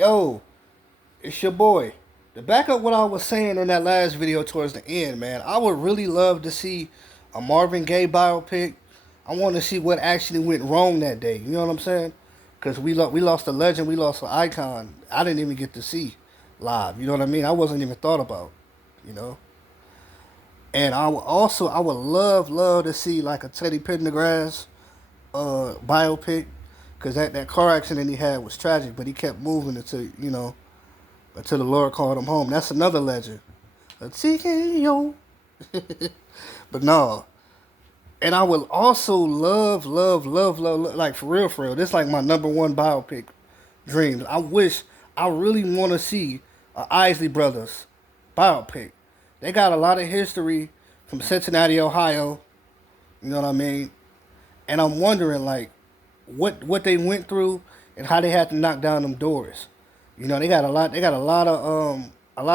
Yo, it's your boy. To back up what I was saying in that last video towards the end, man, I would really love to see a Marvin Gaye biopic. I want to see what actually went wrong that day. You know what I'm saying? Because we lost a legend, we lost an icon. I didn't even get to see live. You know what I mean? I wasn't even thought about. You know. And I would love to see like a Teddy Pendergrass biopic, because that car accident he had was tragic, but he kept moving until the Lord called him home. That's another legend. A TKO. But no. And I would also love, like for real. This is like my number one biopic dreams. I really want to see a Isley Brothers biopic. They got a lot of history from Cincinnati, Ohio. You know what I mean? And I'm wondering like what they went through and how they had to knock down them doors. You know, they got a lot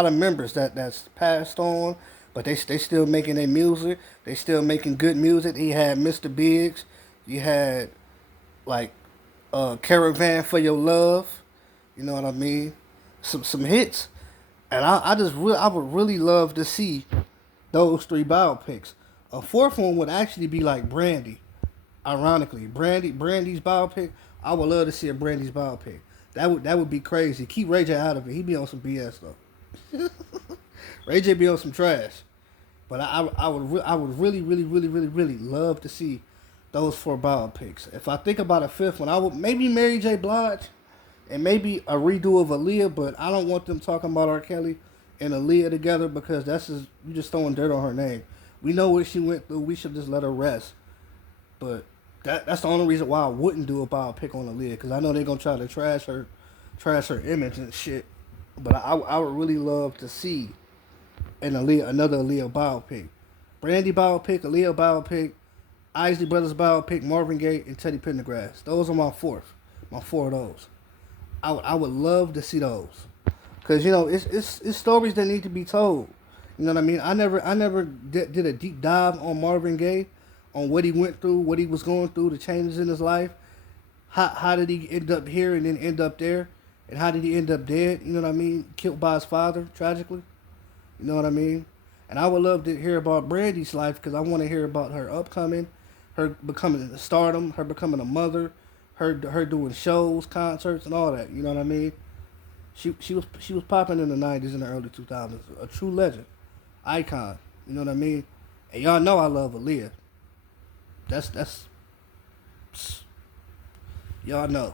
of members that's passed on, but they still making their music. They still making good music. He had Mr. Biggs. You had like Caravan for Your Love. You know what I mean? Some hits. And I would really love to see those three biopics. A fourth one would actually be like Brandy. Ironically, Brandy's biopic. I would love to see a Brandy's biopic. That would be crazy. Keep Ray J out of it. He be on some BS though. Ray J be on some trash. But I would really love to see those four biopics. If I think about a fifth one, I would maybe Mary J. Blige and maybe a redo of Aaliyah. But I don't want them talking about R. Kelly and Aaliyah together, because you just throwing dirt on her name. We know what she went through. We should just let her rest. But that's the only reason why I wouldn't do a biopic on Aaliyah, because I know they're gonna try to trash her image and shit. But I would really love to see another Aaliyah biopic, Brandy biopic, Aaliyah biopic, Isley Brothers biopic, Marvin Gaye, and Teddy Pendergrass. Those are my four of those. I would love to see those, because it's stories that need to be told. You know what I mean? I never did a deep dive on Marvin Gaye, on what he went through, what he was going through, the changes in his life. How did he end up here and then end up there? And how did he end up dead? You know what I mean? Killed by his father, tragically. You know what I mean? And I would love to hear about Brandy's life, because I want to hear about her upcoming, her becoming a stardom, her becoming a mother, her doing shows, concerts, and all that. You know what I mean? She was popping in the 90s and the early 2000s. A true legend. Icon. You know what I mean? And y'all know I love Aaliyah. That's y'all know.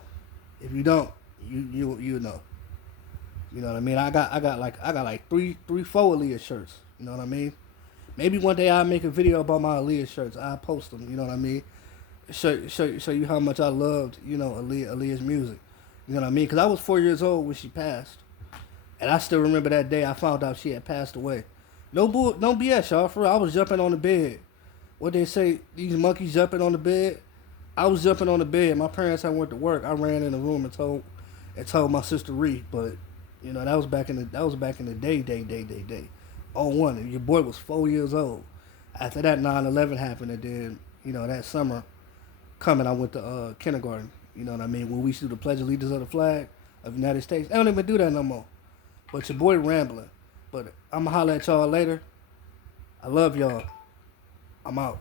If you don't, you know. You know what I mean? I got like four Aaliyah shirts. You know what I mean? Maybe one day I'll make a video about my Aaliyah shirts. I'll post them. You know what I mean? Show you how much I loved, Aaliyah's music. You know what I mean? Because I was 4 years old when she passed, and I still remember that day I found out she had passed away. No BS, y'all. For real, I was jumping on the bed. What they say, these monkeys jumping on the bed. I was jumping on the bed. My parents had went to work. I ran in the room and told my sister Ree. But that was back in the day. Oh, one. And your boy was 4 years old. After that 9/11 happened, and then that summer coming, I went to kindergarten. You know what I mean? When we used to do the Pledge of Allegiance of the flag of the United States. They don't even do that no more. But your boy rambling. But I'ma holler at y'all later. I love y'all. I'm out.